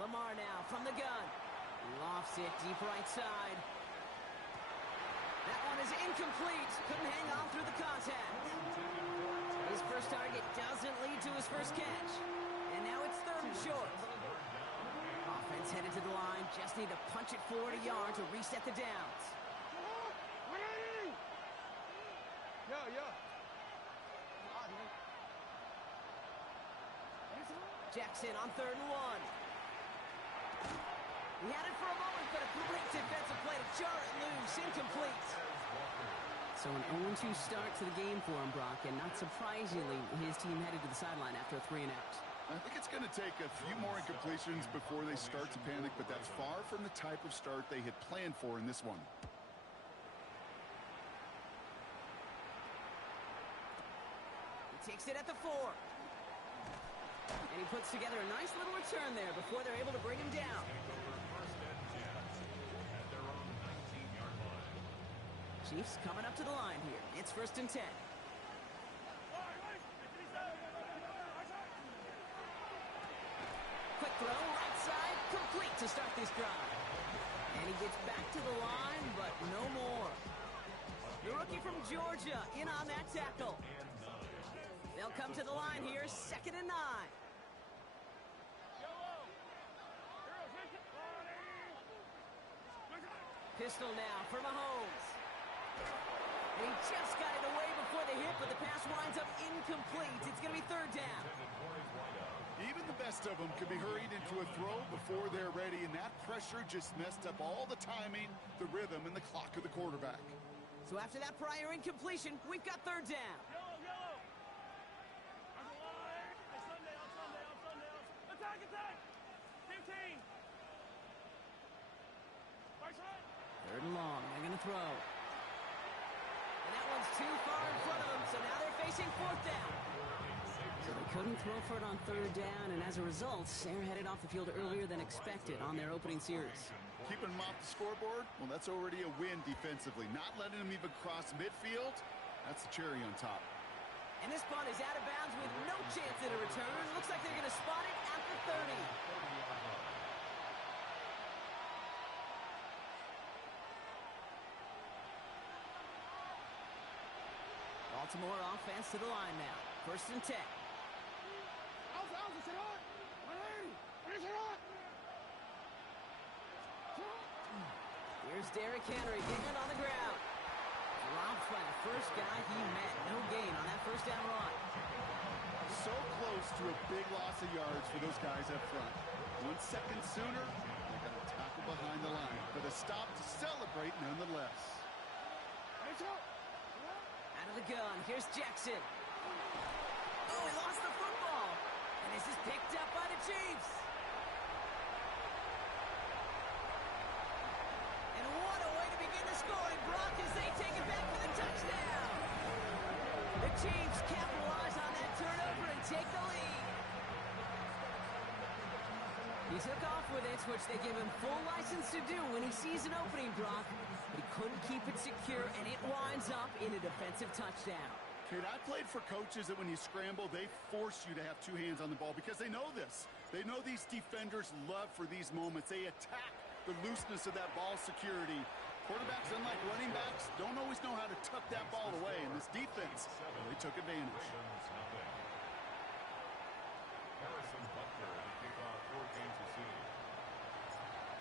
Lamar now from the gun. Lofts it deep right side. That one is incomplete. Couldn't hang on through the contact. His first target doesn't lead to his first catch. And now it's 3rd and short. Offense headed to the line. Just need to punch it forward a yard to reset the downs. Jackson on 3rd and 1. He had it for a moment, but a great defensive play to jar it loose. Incomplete. So an 0-2 start to the game for him, Brock, and not surprisingly, his team headed to the sideline after a 3-and-out. I think it's going to take a few more incompletions before they start to panic, but that's far from the type of start they had planned for in this one. He takes it at the 4. And he puts together a nice little return there before they're able to bring him down. Chiefs coming up to the line here. It's 1st and 10. Quick throw, right side, complete to start this drive. And he gets back to the line, but no more. The rookie from Georgia in on that tackle. They'll come to the line here, 2nd and 9. Pistol now for Mahomes. And he just got it away before the hit, but the pass winds up incomplete. It's going to be 3rd down. Even the best of them can be hurried into a throw before they're ready, and that pressure just messed up all the timing, the rhythm, and the clock of the quarterback. So after that prior incompletion, we've got 3rd down. Attack! 15! 3rd and long. They're going to throw. And that one's too far in front of them, so now they're facing 4th down. So they couldn't throw for it on 3rd down, and as a result, they're headed off the field earlier than expected on their opening series. Keeping them off the scoreboard? Well, that's already a win defensively. Not letting them even cross midfield, that's the cherry on top. And this punt is out of bounds with no chance at a return. Looks like they're going to spot it at the 30. Baltimore offense to the line now. 1st and 10. Here's Derrick Henry getting it on the ground. Dropped by the first guy he met. No gain on that 1st down run. So close to a big loss of yards for those guys up front. 1 second sooner, they got a tackle behind the line. But a stop to celebrate nonetheless. Out of the gun, here's Jackson. Oh, he lost the football. And this is picked up by the Chiefs. And what a way to begin the scoring, Brock, as they take it back for the touchdown. The Chiefs capitalize on that turnover and take the lead. He took off with it, which they give him full license to do when he sees an opening, Brock. But he couldn't keep it secure, and it winds up in a defensive touchdown. Kate, I played for coaches that when you scramble, they force you to have 2 hands on the ball because they know this. They know these defenders love for these moments. They attack the looseness of that ball security. Quarterbacks, unlike running backs, don't always know how to tuck that ball away, and this defense, well, they took advantage. Harrison Butker at the kickoff for Kansas City.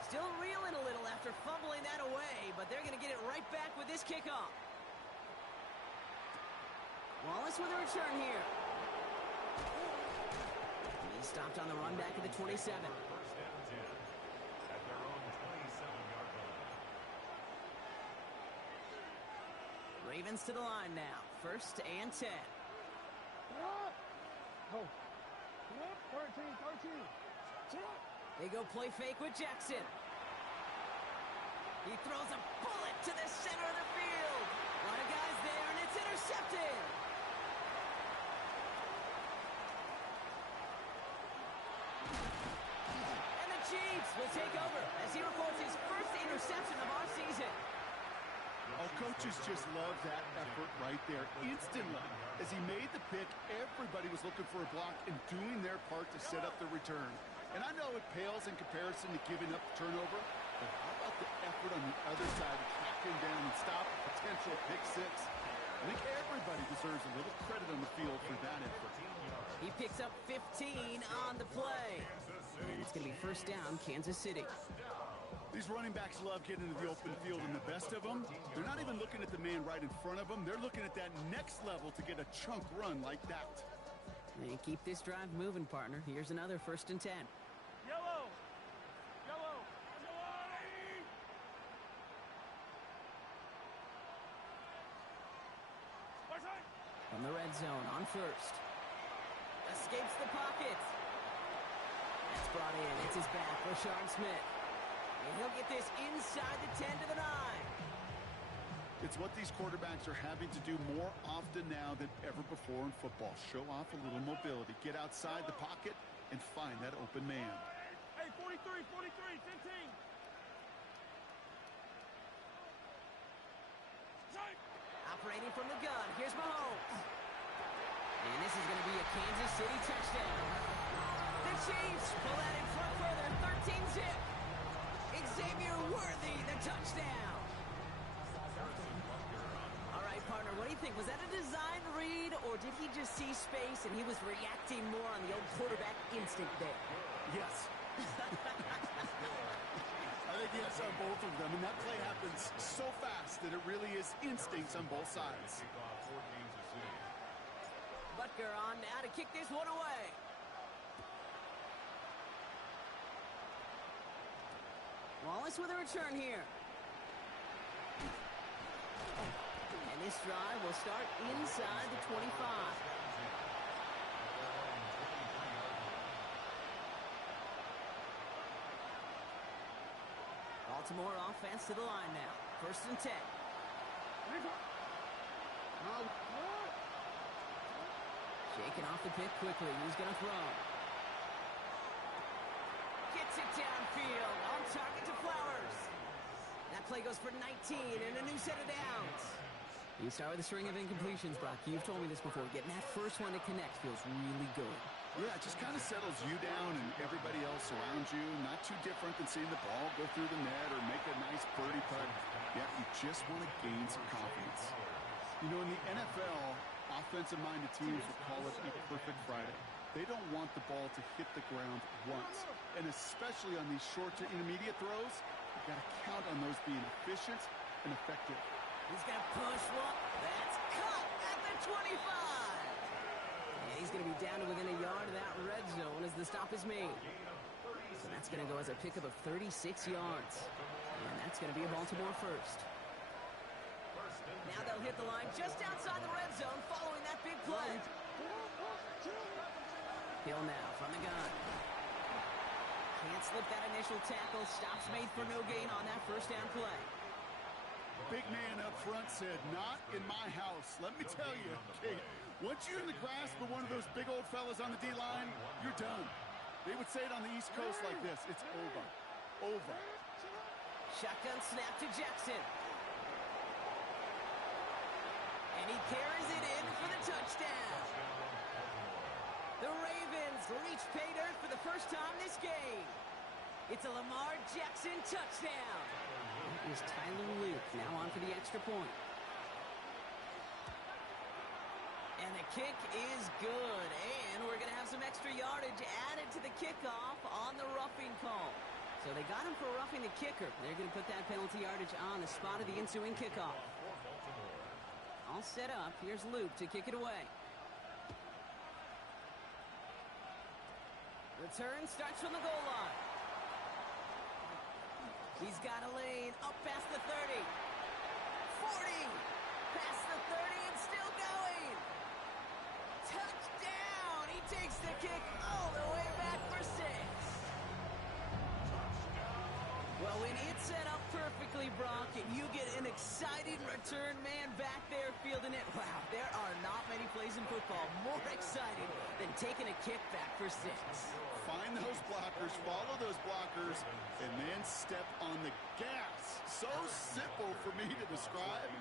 Still reeling a little after fumbling that away, but they're going to get it right back with this kickoff. Wallace with a return here. He's stopped on the run back at the 27. 1st and 10 at their own 27-yard line. Ravens to the line now. 1st and 10. They go play fake with Jackson. He throws a bullet to the center of the field. A lot of guys there, and it's intercepted. And the Chiefs will take over as he records his first interception of our season. Our coaches just love that effort right there. Instantly, As he made the pick, everybody was looking for a block and doing their part to set up the return. And I know it pales in comparison to giving up the turnover, but how about the effort on the other side to track him down and stop a potential pick six? I think everybody deserves a little credit on the field for that effort. He picks up 15 on the play. And it's going to be first down, Kansas City. These running backs love getting into the open field, and the best of them, they're not even looking at the man right in front of them. They're looking at that next level to get a chunk run like that. And keep this drive moving, partner. Here's another 1st and 10. Yellow. Yellow. From the red zone on 1st. Escapes the pocket. That's brought in. It's his back, Rashard Smith. And he'll get this inside the 10 to the 9. It's what these quarterbacks are having to do more often now than ever before in football. Show off a little mobility. Get outside the pocket and find that open man. Hey, 43, 15. Operating from the gun. Here's Mahomes. And this is going to be a Kansas City touchdown. The Chiefs pull that in front further. 13-zip. Xavier Worthy, the touchdown. All right, partner, what do you think? Was that a design read, or did he just see space and he was reacting more on the old quarterback instinct there? Yes. I think yes on both of them, and that play happens so fast that it really is instincts on both sides. Butker on now to kick this one away. Wallace with a return here. And this drive will start inside the 25. Baltimore offense to the line now. 1st and 10. Shaking off the pick quickly. He's going to throw. Gets it downfield. On target to Flowers. That play goes for 19 and a new set of downs. You start with a string of incompletions, Brock. You've told me this before. Getting that first one to connect feels really good. Yeah, it just kind of settles you down and everybody else around you. Not too different than seeing the ball go through the net or make a nice birdie putt. Yeah, you just want to gain some confidence. You know, in the NFL, offensive-minded teams would call it a perfect Friday. They don't want the ball to hit the ground once. And especially on these short to intermediate throws, you've got to count on those being efficient and effective. He's going to push one. That's cut at the 25. And he's going to be down to within a yard of that red zone as the stop is made. So that's going to go as a pickup of 36 yards. And that's going to be a Baltimore first. Now they'll hit the line just outside the red zone following that big play. Hill now from the gun. Can't slip that initial tackle. Stops made for no gain on that first down play. Big man up front said, not in my house. Let me tell you, okay, once you're in the grasp of one of those big old fellas on the D-line, you're done. They would say it on the East Coast like this. It's over. Over. Shotgun snap to Jackson. And he carries it in for the touchdown. The Ravens reach pay dirt for the first time this game. It's a Lamar Jackson touchdown. That is Tyler Luke now on for the extra point. And the kick is good. And we're going to have some extra yardage added to the kickoff on the roughing call. So they got him for roughing the kicker. They're going to put that penalty yardage on the spot of the ensuing kickoff. All set up. Here's Luke to kick it away. Return starts from the goal line. He's got a lane up past the 30. 40. Past the 30 and still going. Touchdown. He takes the kick all the way back for 6. Well, when it's set up perfectly, Brock, and you get an exciting return man back there fielding it, wow, there are not many plays in football more exciting than taking a kick back for 6. Find those blockers, follow those blockers, and then step on the gas. So simple for me to describe,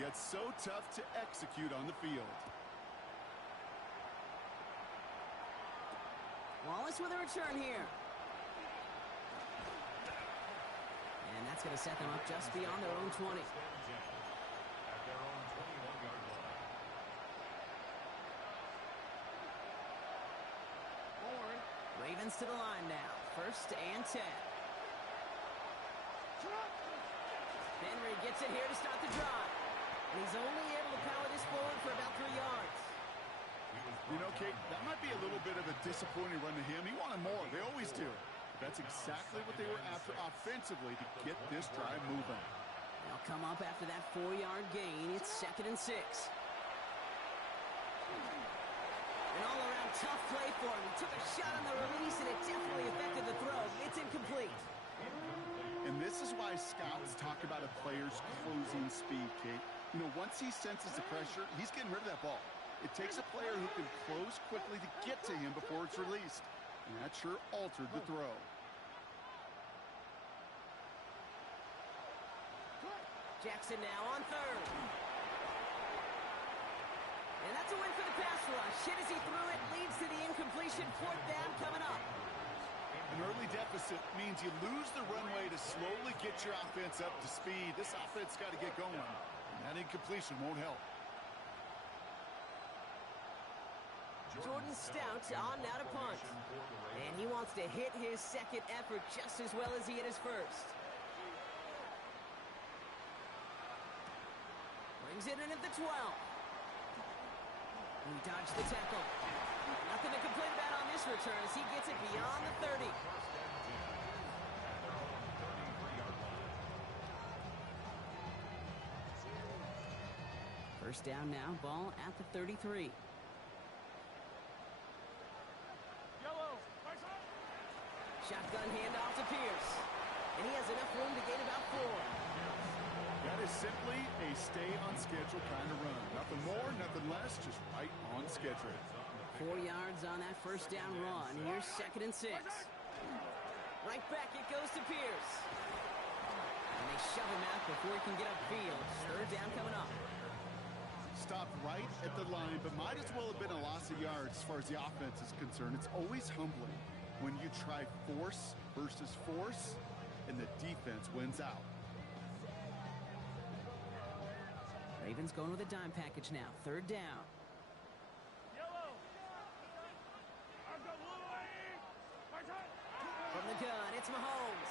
yet so tough to execute on the field. Wallace with a return here. And that's going to set them up just beyond their own 20. At their own 21-yard line. Ravens to the line now. 1st and 10. Henry gets it here to start the drive. And he's only able to power this forward for about 3 yards. You know, Kate, that might be a little bit of a disappointing run to him. He wanted more. They always do. That's exactly what they were after offensively to get this drive moving. They'll come up after that 4-yard gain. It's 2nd and 6. An all-around tough play for him. He took a shot on the release, and it definitely affected the throw. It's incomplete. And this is why scouts talk about a player's closing speed, Kate. You know, once he senses the pressure, he's getting rid of that ball. It takes a player who can close quickly to get to him before it's released. And that sure altered the throw. Jackson now on 3rd. And that's a win for the pass rush. Hit as he threw it, leads to the incompletion. 4th down coming up. An early deficit means you lose the runway to slowly get your offense up to speed. This offense got to get going. And that incompletion won't help. Jordan Stout on now to punt. And he wants to hit his 2nd effort just as well as he hit his 1st. Brings it in at the 12. He dodged the tackle. Nothing to complain about on this return as he gets it beyond the 30. First down now, ball at the 33. Shotgun handoff to Pierce. And he has enough room to gain about 4. That is simply a stay-on-schedule kind of run. Nothing more, nothing less, just right on schedule. 4 yards on that first down run. Here's 2nd and 6. Right back it goes to Pierce. And they shove him out before he can get upfield. 3rd down coming up. Stopped right at the line, but might as well have been a loss of yards as far as the offense is concerned. It's always humbling when you try force versus force, and the defense wins out. Ravens going with a dime package now. 3rd down. Yellow. I've got little From the gun, it's Mahomes.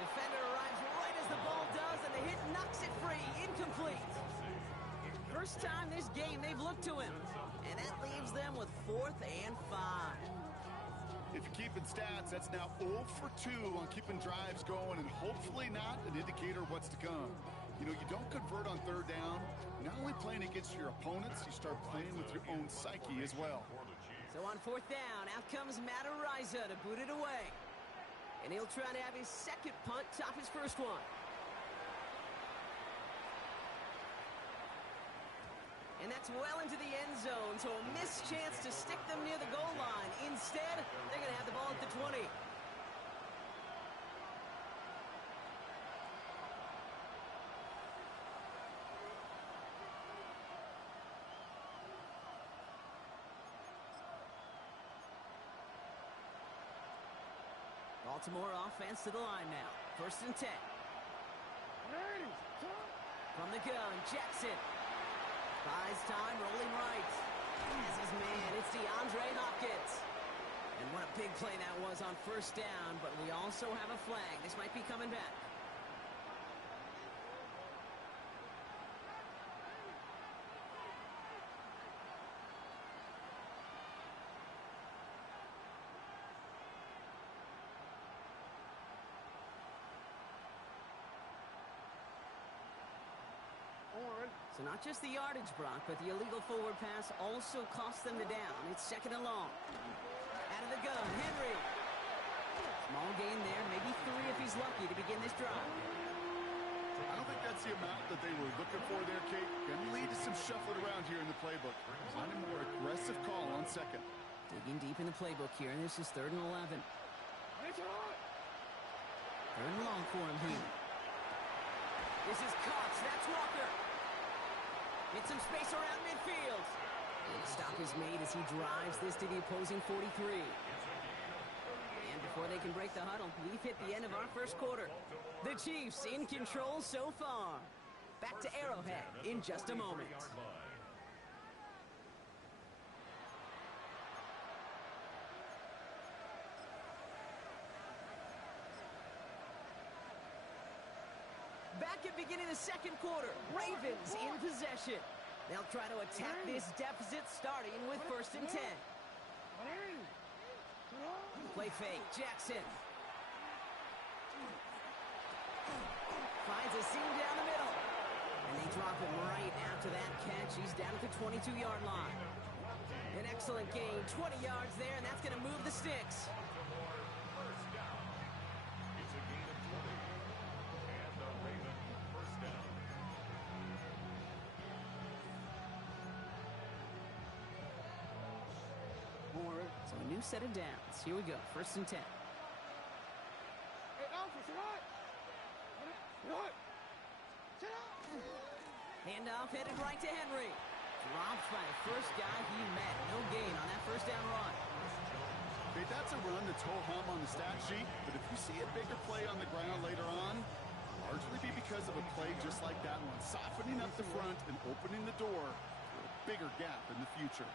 Defender arrives right as the ball does, and the hit knocks it free. Incomplete. First time this game they've looked to him. And that leaves them with 4th and 5. If you're keeping stats, that's now 0 for 2 on keeping drives going, and hopefully not an indicator of what's to come. You know, you don't convert on 3rd down. Not only playing against your opponents, you start playing with your own psyche as well. So on 4th down, out comes Matt Araiza to boot it away. And he'll try to have his 2nd punt top his 1st one. And that's well into the end zone, so a missed chance to stick them near the goal line. Instead, they're going to have the ball at the 20. Baltimore offense to the line now. 1st and 10. From the gun, Jackson. Buys time, rolling right. As his man, it's DeAndre Hopkins. And what a big play that was on 1st down, but we also have a flag. This might be coming back. So not just the yardage, Brock, but the illegal forward pass also cost them the down. It's 2nd and long. Out of the gun, Henry. Small gain there, maybe 3 if he's lucky to begin this drive. I don't think that's the amount that they were looking for there, Kate. Going to lead to some shuffling around here in the playbook. Find a more aggressive call on 2nd. Digging deep in the playbook here, and this is 3rd and 11. 3rd and long for him here. This is Cox. That's Walker. Get some space around midfield. And the stop is made as he drives this to the opposing 43. And before they can break the huddle, we've hit the end of our first quarter. The Chiefs in control so far. Back to Arrowhead in just a moment. Back at beginning of the second quarter, Ravens in possession. They'll try to attack this deficit starting with 1st and 10. Play fake, Jackson. Finds a seam down the middle. And they drop him right after that catch. He's down at the 22-yard line. An excellent gain, 20 yards there, and that's going to move the sticks. So a new set of downs. Here we go, 1st and 10. Handoff headed right to Henry. Dropped by the first guy he met. No gain on that 1st down run. Okay, that's a run that's ho-hum on the stat sheet, but if you see a bigger play on the ground later on, largely be because of a play just like that one, softening up the front and opening the door for a bigger gap in the future.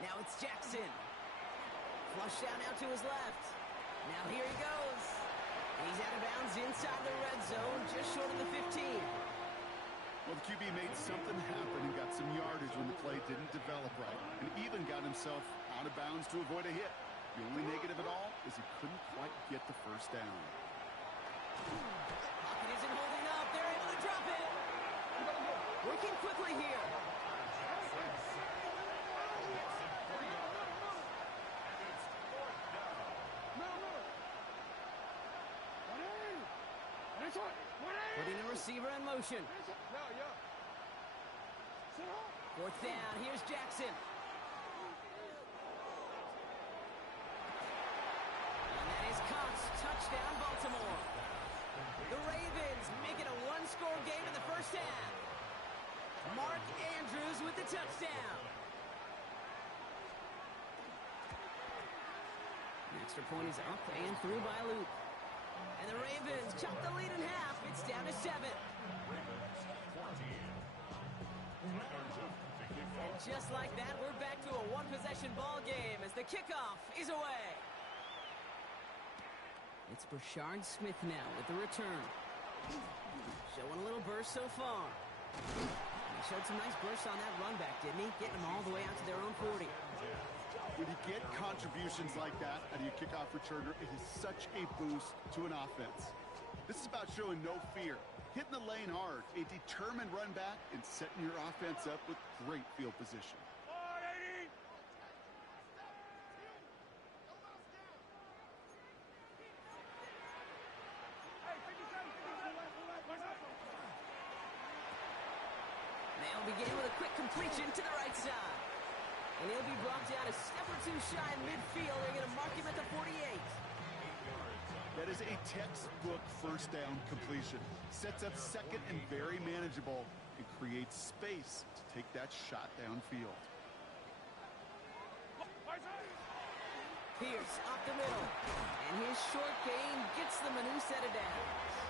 Now it's Jackson. Flush down out to his left. Now here he goes. He's out of bounds inside the red zone, just short of the 15. Well, the QB made something happen and got some yardage when the play didn't develop right, and even got himself out of bounds to avoid a hit. The only negative at all is he couldn't quite get the 1st down. Pocket isn't holding up. They're able to drop it. Working quickly here. Putting the receiver in motion. 4th down. Here's Jackson. And that is Cox. Touchdown, Baltimore. The Ravens make it a 1-score game in the 1st half. Mark Andrews with the touchdown. The extra point is up and through by Luke. And the Ravens chop the lead in half. It's down to 7. And just like that, we're back to a one-possession ball game as the kickoff is away. It's Brashard Smith now with the return. Showing a little burst so far. He showed some nice bursts on that run back, didn't he? Getting them all the way out to their own 40. When you get contributions like that out of your kickoff returner, it is such a boost to an offense. This is about showing no fear, hitting the lane hard, a determined run back, and setting your offense up with great field position. They'll begin with a quick completion to the right side. And he'll be brought down a step or two shy in midfield. They're going to mark him at the 48. That is a textbook 1st down completion. Sets up 2nd and very manageable and creates space to take that shot downfield. Pierce up the middle. And his short gain gets them a new set of downs.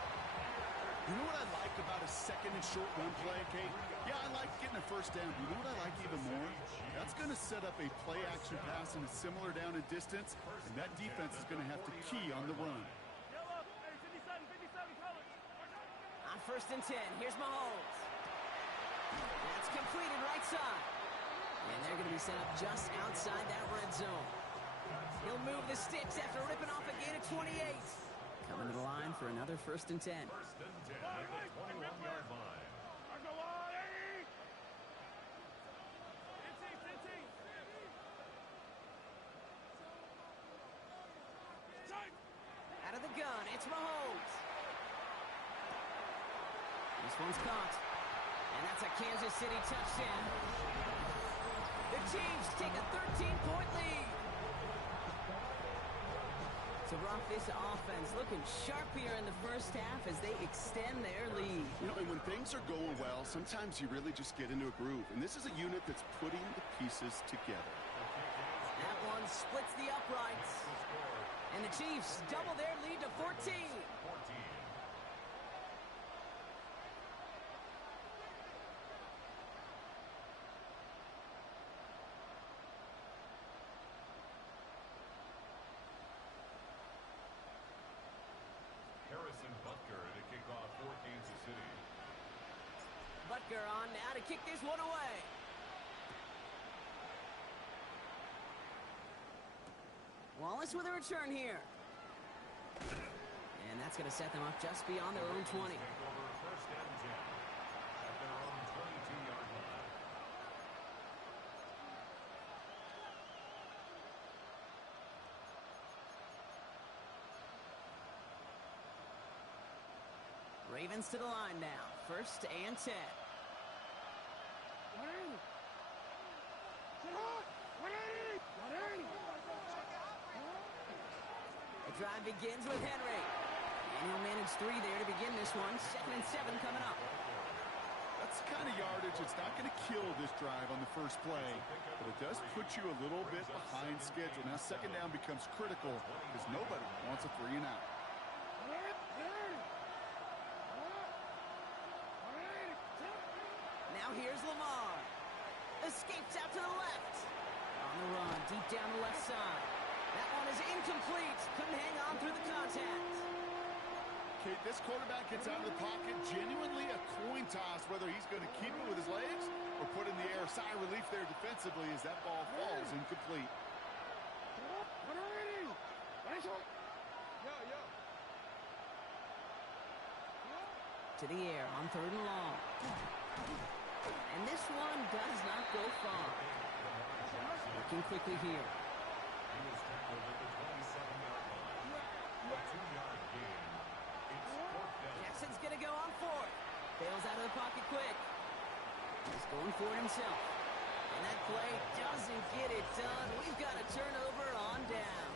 You know what I like about a 2nd and short run play, Kate? Yeah, I like getting a 1st down. You know what I like even more? That's going to set up a play-action pass in a similar down and distance, and that defense is going to have to key on the run. On 1st and 10, here's Mahomes. That's completed right side. And they're going to be set up just outside that red zone. He'll move the sticks after ripping off a gain of 28. Coming to the line for another 1st and 10. 1st and 10 at the 21-yard line. Out of the gun, it's Mahomes. This one's caught. And that's a Kansas City touchdown. The Chiefs take a 13-point lead. To rock this offense, looking sharp here in the first half as they extend their lead. You know, and when things are going well, sometimes you really just get into a groove. And this is a unit that's putting the pieces together. That one splits the uprights. And the Chiefs double their lead to 14. Harrison Butker to kick off for Kansas City. Butker on now to kick this one away. Wallace with a return here. And that's going to set them up just beyond their own 20. Take over first and 10 at their own 22-yard line. Ravens to the line now. First and 10. The drive begins with Henry. And he'll manage 3 there to begin this one. 2nd and 7 coming up. That's the kind of yardage it's not going to kill this drive on the first play, but it does put you a little bit behind schedule. Now second down becomes critical because nobody wants a 3 and out. Now here's Lamar. Escapes out to the left. On the run, deep down the left side. That one is incomplete. Couldn't hang on through the contact. Okay, this quarterback gets out of the pocket. Genuinely a coin toss whether he's going to keep it with his legs or put in the air. Sigh of relief there defensively as that ball falls incomplete. To the air on 3rd and long. And this one does not go far. Working quickly here. He was tackled at the 27-yard line. A 2-yard gain. It's 4th down. Jackson's going to go on 4th. Bails out of the pocket quick. He's going for it himself. And that play doesn't get it done. We've got a turnover on down.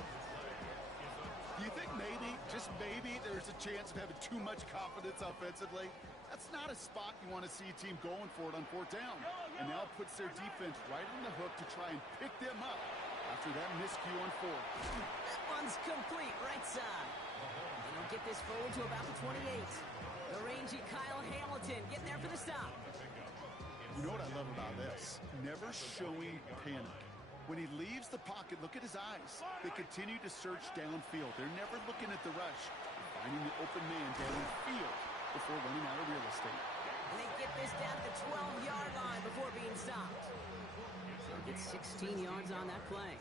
Do you think maybe, just maybe, there's a chance of having too much confidence offensively? That's not a spot you want to see a team going for it on 4th down. And now it puts their defense right on the hook to try and pick them up after that miscue on 4th. That one's complete, right side. And he'll get this forward to about the 28. The rangy Kyle Hamilton getting there for the stop. You know what I love about this? Never showing panic. When he leaves the pocket, look at his eyes. They continue to search downfield. They're never looking at the rush. They're finding the open man downfield before running out of real estate. And they get this down to the 12-yard line before being stopped. So get 16 yards on that play.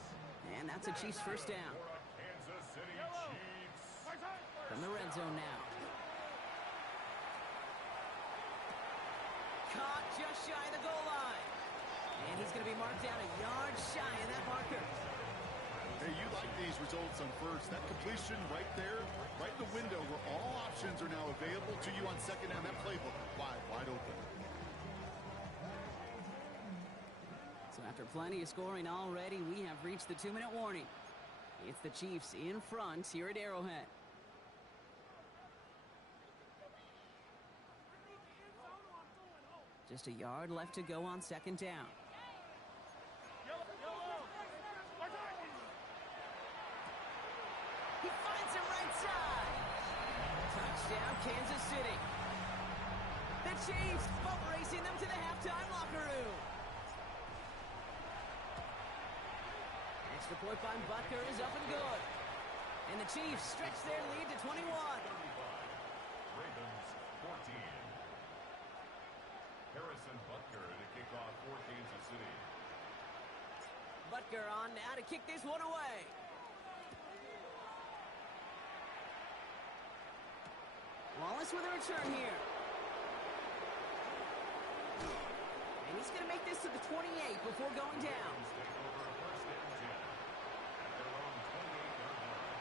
And that's a Chiefs first down. Kansas City Chiefs. From the red zone now. Caught just shy of the goal line. And he's going to be marked down a yard shy of that marker. Hey, you like these results on first. That completion right there, right in the window where all options are now available to you on second down. That playbook wide open. So after plenty of scoring already, we have reached the 2-minute warning. It's the Chiefs in front here at Arrowhead. Just a yard left to go on second down. He finds him right side. Touchdown, Kansas City. The Chiefs boat racing them to the halftime locker room. Extra point by Butker is up and good. And the Chiefs stretch their lead to 21. Ravens 14. Harrison Butker to kick off for Kansas City. Butker on now to kick this one away. Wallace with a return here. And he's going to make this to the 28 before going down. Take over first and 10 at their own 28-yard line.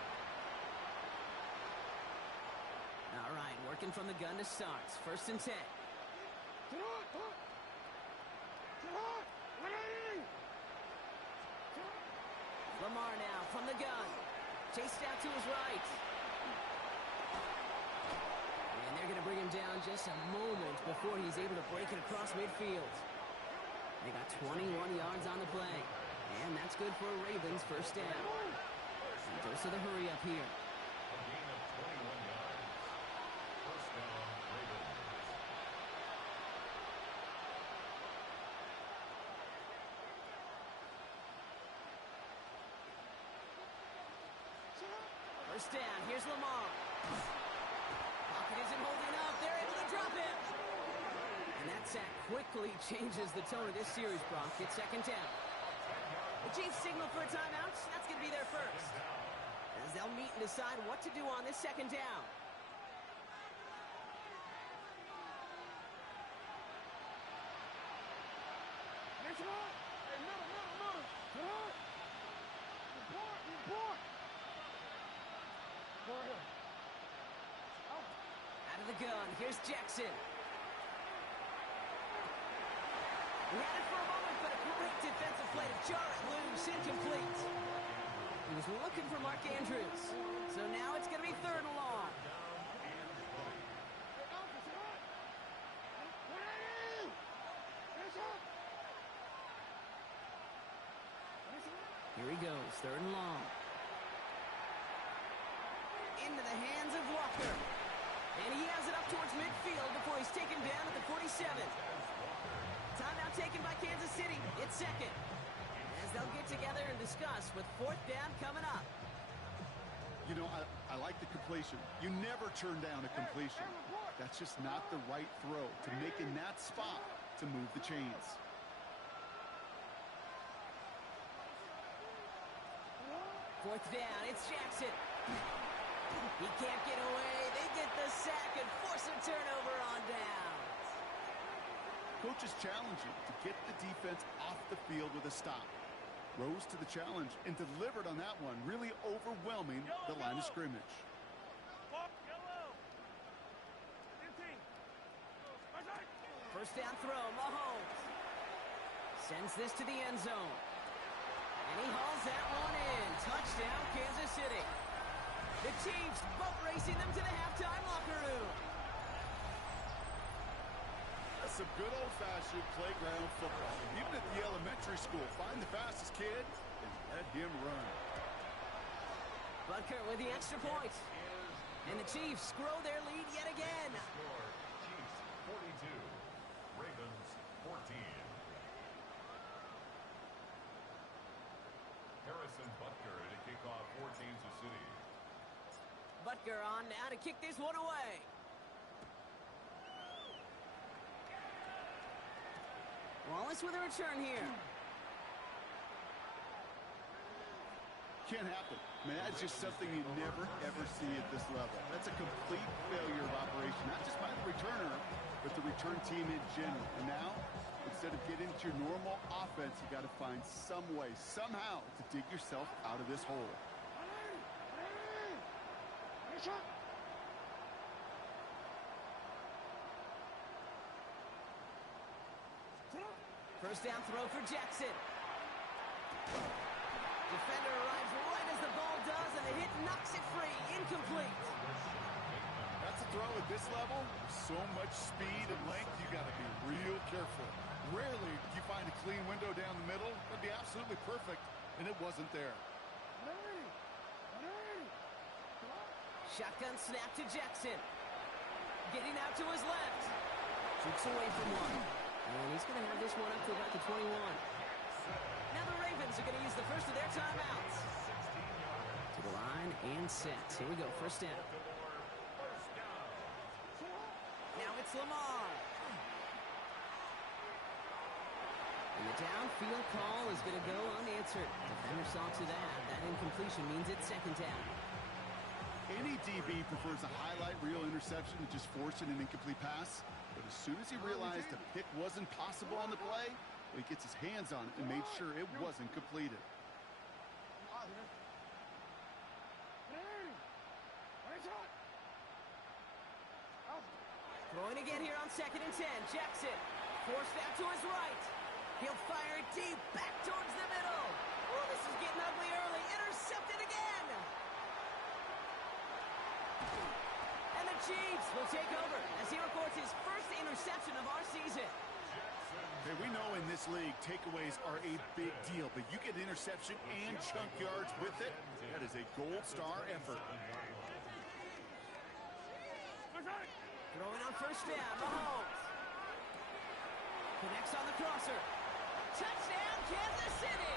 All right, working from the gun to start. First and 10. Lamar now from the gun. Chased out to his right. And they're going to bring him down just a moment before he's able to break it across midfield. They got 21 yards on the play. And that's good for a Ravens first down. And dose of the hurry up here. A gain of 21 yards. First down, Ravens. First down, here's Lamar. Pocket isn't holding up. They're able to drop him. And that sack quickly changes the tone of this series, Brock. It's second down. The Chiefs signal for a timeout. That's going to be their first. As they'll meet and decide what to do on this second down. Next one. Hey, middle. Come on. Report. Go ahead. Out of the gun, here's Jackson. He had it for a moment, but a great defensive play to jar it loose, incomplete. He was looking for Mark Andrews. So now it's going to be third and long. Here he goes, third and long. Into the hands of Walker. And he has it up towards midfield before he's taken down at the 47. Timeout taken by Kansas City. It's second. As they'll get together and discuss with fourth down coming up. You know, I like the completion. You never turn down a completion. That's just not the right throw to make in that spot to move the chains. Fourth down, it's Jackson. He can't get away. They get the sack and force a turnover on downs. Coach is challenging to get the defense off the field with a stop. Rose to the challenge and delivered on that one, really overwhelming the line of scrimmage. First down throw, Mahomes. Sends this to the end zone. And he hauls that one in. Touchdown, Kansas City. The Chiefs boat racing them to the halftime locker room. That's some good old-fashioned playground football. Even at the elementary school, find the fastest kid and let him run. Butker with the extra point. And the Chiefs grow their lead yet again. Score, Chiefs 42, Ravens 14. Harrison Butker to kick off for Kansas City. Butker on now to kick this one away. Wallace with a return here. Can't happen. Man, that's just something you never, ever see at this level. That's a complete failure of operation, not just by the returner, but the return team in general. And now, instead of getting to your normal offense, you got to find some way, somehow, to dig yourself out of this hole. First down throw for Jackson. Defender arrives right as the ball does, and the hit knocks it free. Incomplete. That's a throw at this level. So much speed and length, you got to be real careful. Rarely do you find a clean window down the middle. That'd be absolutely perfect, and it wasn't there. Shotgun snap to Jackson. Getting out to his left. Keeps away from one. And he's going to have this one up to about the 21. Now the Ravens are going to use the first of their timeouts. To the line and set. Here we go, first down. Now it's Lamar. And the downfield call is going to go unanswered. Defender saw to that. That incompletion means it's second down. Any DB prefers a highlight reel interception to just forcing an incomplete pass. But as soon as he realized a pick wasn't possible on the play, he gets his hands on it and made sure it wasn't completed. Throwing again here on second and 10. Jackson forced out to his right. He'll fire it deep back towards the middle. Oh, this is getting ugly early. Intercepted again. And the Chiefs will take over as he records his first interception of our season. Hey, we know in this league, takeaways are a big deal, but you get interception and chunk yards with it. That is a gold star effort. Throwing on first down, Mahomes. Connects on the crosser. Touchdown, Kansas City!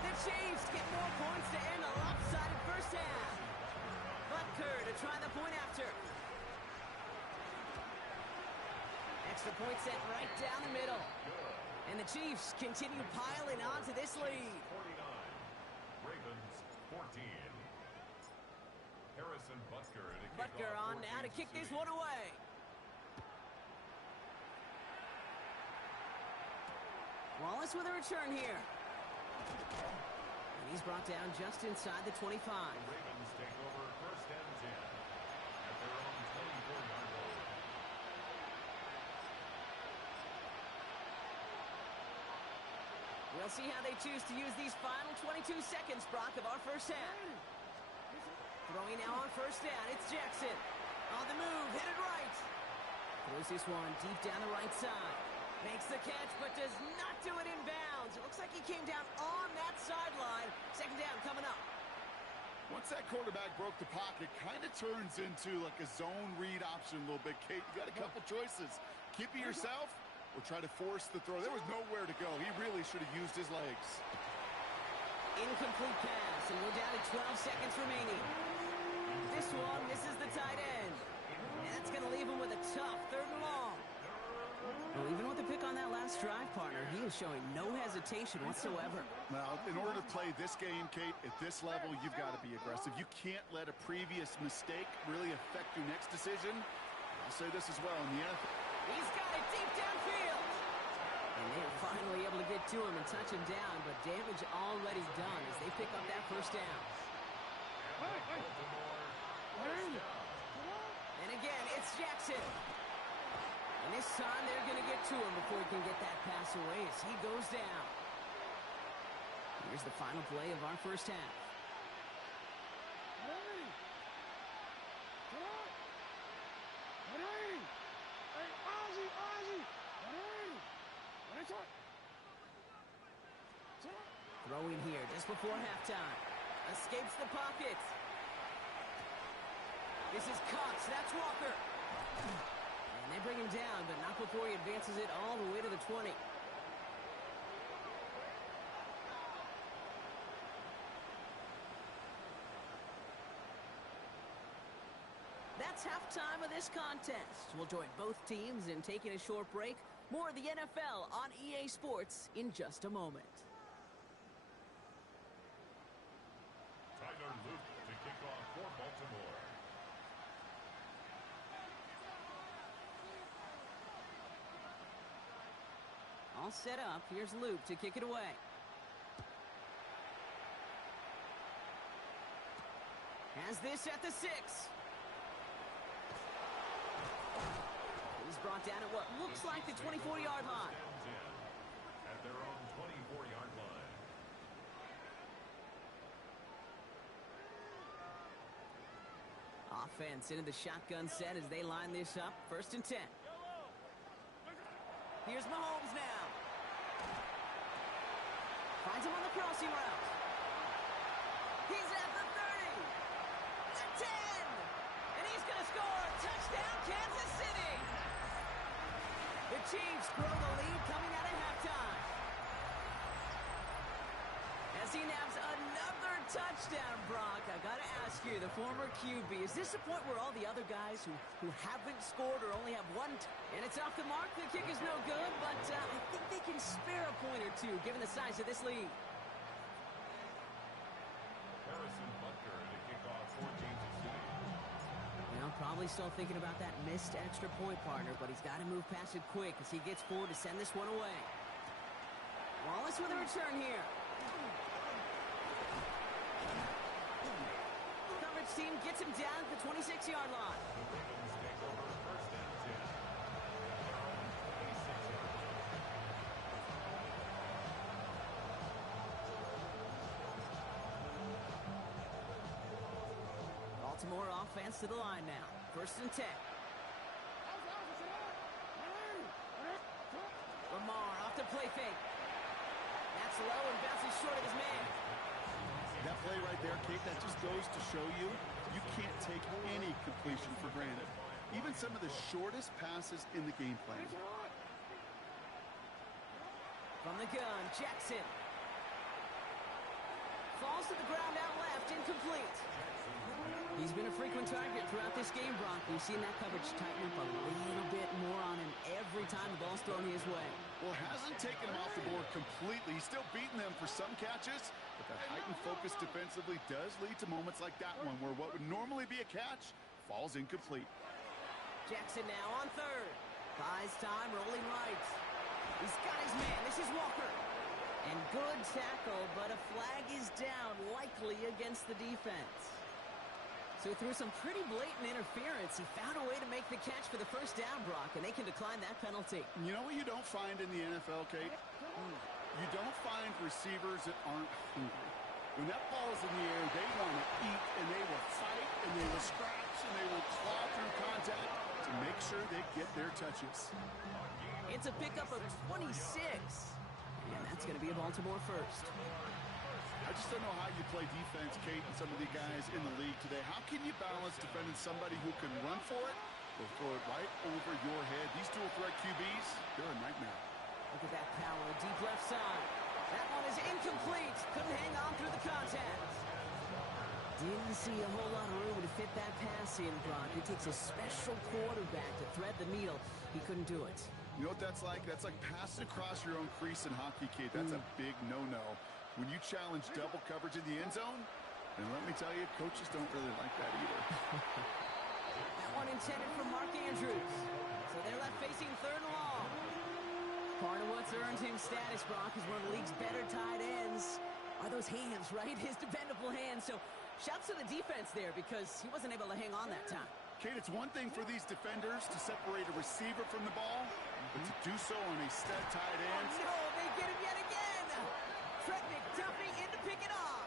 The Chiefs get more points to end a lopsided first half. Butker to try the point after. Extra point set right down the middle. And the Chiefs continue piling on to this lead. 49. Ravens 14. Harrison Butker to kick Butker off on now to kick this one away. Wallace with a return here. And he's brought down just inside the 25. Ravens take over first and 10 at their own 24-yard line. We'll see how they choose to use these final 22 seconds, Brock, of our first half. Throwing now on first down, it's Jackson. On the move, hit it right. Throws this one deep down the right side. Makes the catch, but does not do it in bounds. It looks like he came down on that sideline. Second down coming up. Once that quarterback broke the pocket, kind of turns into like a zone read option a little bit. Kate, you got a couple choices. Keep it yourself or try to force the throw. There was nowhere to go. He really should have used his legs. Incomplete pass, and we're down to 12 seconds remaining. This one misses the tight end. And that's going to leave him with a tough third and long. Well, even with the pick on that last drive, partner, he is showing no hesitation whatsoever. Now, in order to play this game, Kate, at this level, you've got to be aggressive. You can't let a previous mistake really affect your next decision. I'll say this as well. In the NFL, He's got it deep downfield. And they're finally able to get to him and touch him down, but damage already done as they pick up that first down. And again, it's Jackson. And this time they're going to get to him before he can get that pass away as he goes down. Here's the final play of our first half. Throwing here just before halftime. Escapes the pocket. This is Cox. That's Walker. And they bring him down, but not before he advances it all the way to the 20. That's halftime of this contest. We'll join both teams in taking a short break. More of the NFL on EA Sports in just a moment. Tyler Luke to kick off for Baltimore. All set up. Here's Luke to kick it away. Has this at the 6. He's brought down at what looks like the 24-yard line. At their own 24-yard line. Offense into the shotgun set as they line this up. First and 10. Here's Mahomes now. Finds him on the crossing route. He's at the 30. The 10. And he's going to score. Touchdown, Kansas City. The Chiefs grow the lead coming out of halftime. As he naps another touchdown, Brock, I got to ask you, the former QB, is this the point where all the other guys who haven't scored or only have one, and it's off the mark, the kick is no good, but I think they can spare a point or two given the size of this lead. Harrison Butker to kick off for Kansas City. Well, probably still thinking about that missed extra point, partner, but he's got to move past it quick as he gets forward to send this one away. Wallace with a return here. Coverage team gets him down at the 26-yard line. The Ravens take over first and 10. Their own 26-yard line. Baltimore offense to the line now. 1st and 10. Lamar off the play fake. That's low and bounces short of his man. That play right there, Kate, that just goes to show you can't take any completion for granted. Even some of the shortest passes in the game plan. From the gun, Jackson. Falls to the ground out left, incomplete. He's been a frequent target throughout this game, Brock. We've seen that coverage tighten up a little bit more on him every time the ball's thrown his way. Well, hasn't taken him off the board completely. He's still beating them for some catches, but that heightened focus defensively does lead to moments like that one where what would normally be a catch falls incomplete. Jackson now on 3rd. Buys time, rolling right. He's got his man. This is Walker. And good tackle, but a flag is down, likely against the defense. So through some pretty blatant interference, he found a way to make the catch for the 1st down, Brock, and they can decline that penalty. You know what you don't find in the NFL, Kate? You don't find receivers that aren't hungry. When that ball's in the air, they want to eat, and they will fight, and they will scratch, and they will claw through contact to make sure they get their touches. It's a pickup of 26, and that's going to be a Baltimore 1st. I just don't know how you play defense, Kate, and some of the guys in the league today. How can you balance defending somebody who can run for it or throw it right over your head? These dual threat QBs, they're a nightmare. Look at that power, deep left side. That one is incomplete. Couldn't hang on through the contact. Didn't see a whole lot of room to fit that pass in, Brock. It takes a special quarterback to thread the needle. He couldn't do it. You know what that's like? That's like passing across your own crease in hockey, Kate. That's a big no-no. When you challenge double coverage in the end zone, then let me tell you, coaches don't really like that either. That one intended for Mark Andrews. So they're left facing 3rd and long. Part of what's earned him status, Brock, is one of the league's better tight ends. Are those hands, right? His dependable hands. So shouts to the defense there because he wasn't able to hang on that time. Kate, it's one thing for these defenders to separate a receiver from the ball, but to do so on a stud tight end. Oh, no, they get him yet again. Fred McDuffie in to pick it off.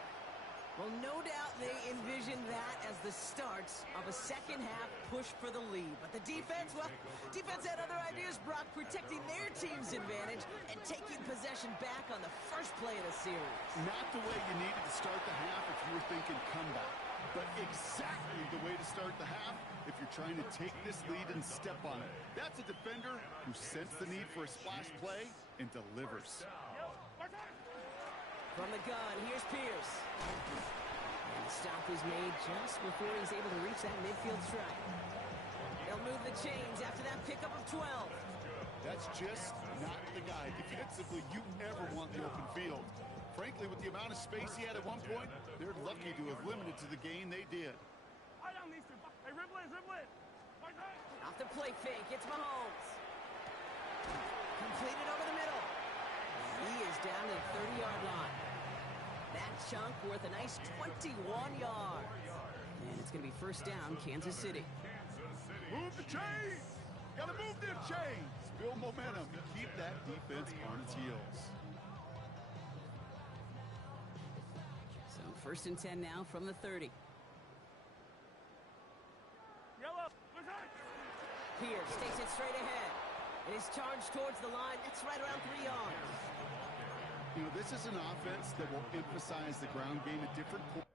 Well, no doubt they envisioned that as the start of a 2nd half push for the lead. But the defense, well, defense had other ideas, Brock, protecting their team's advantage and taking possession back on the 1st play of the series. Not the way you needed to start the half if you were thinking comeback, but exactly the way to start the half if you're trying to take this lead and step on it. That's a defender who sensed the need for a splash play and delivers. From the gun, here's Pierce. And the stop is made just before he's able to reach that midfield strike. They'll move the chains after that pickup of 12. That's just not the guy defensively you ever want the open field. Frankly, with the amount of space he had at one point, they're lucky to have limited to the gain they did. Off the play fake, it's Mahomes. Completed over the middle. He is down to the 30-yard line. That chunk worth a nice 21 yards. And it's going to be 1st down, Kansas City. Move the chains! Gotta move them chains! Build momentum. Keep that defense on its heels. So 1st and 10 now from the 30. Pierce takes it straight ahead. It is charged towards the line. That's right around 3 yards. You know, this is an offense that will emphasize the ground game at different points.